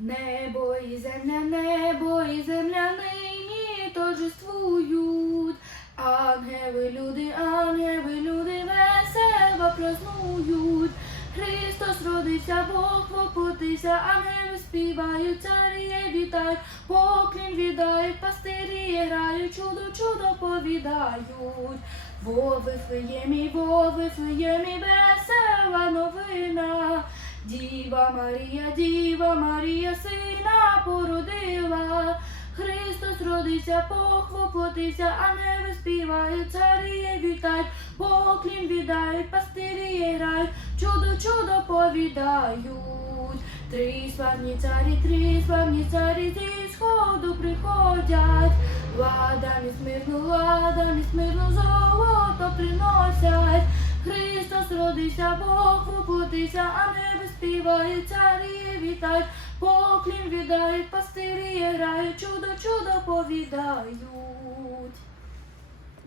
Небо і земля, небо і земля нині торжествують. Ангели, люди, ангели, люди весело празнують. Христос родився, Бог воплотився, ангели співають, царі вітають, поклін віддають, пастирі грають, чудо, чудо повідають. Во Вифлеємі, во Вифлеємі, весела новина. Діва Марія, Діва Марія, сина породила. Христос родився, Бог воплотився, ангели співають, царі вітають, поклін віддають, пастирі грають, чудо, чудо повідають. Три славні царі, три славні царі зі сходу приходять. Ладами смирну, ладами смирну золото родився, Бог воплотився, а небо співають, царі вітають, поклін віддають, пастирі грають, чудо, чудо повідають.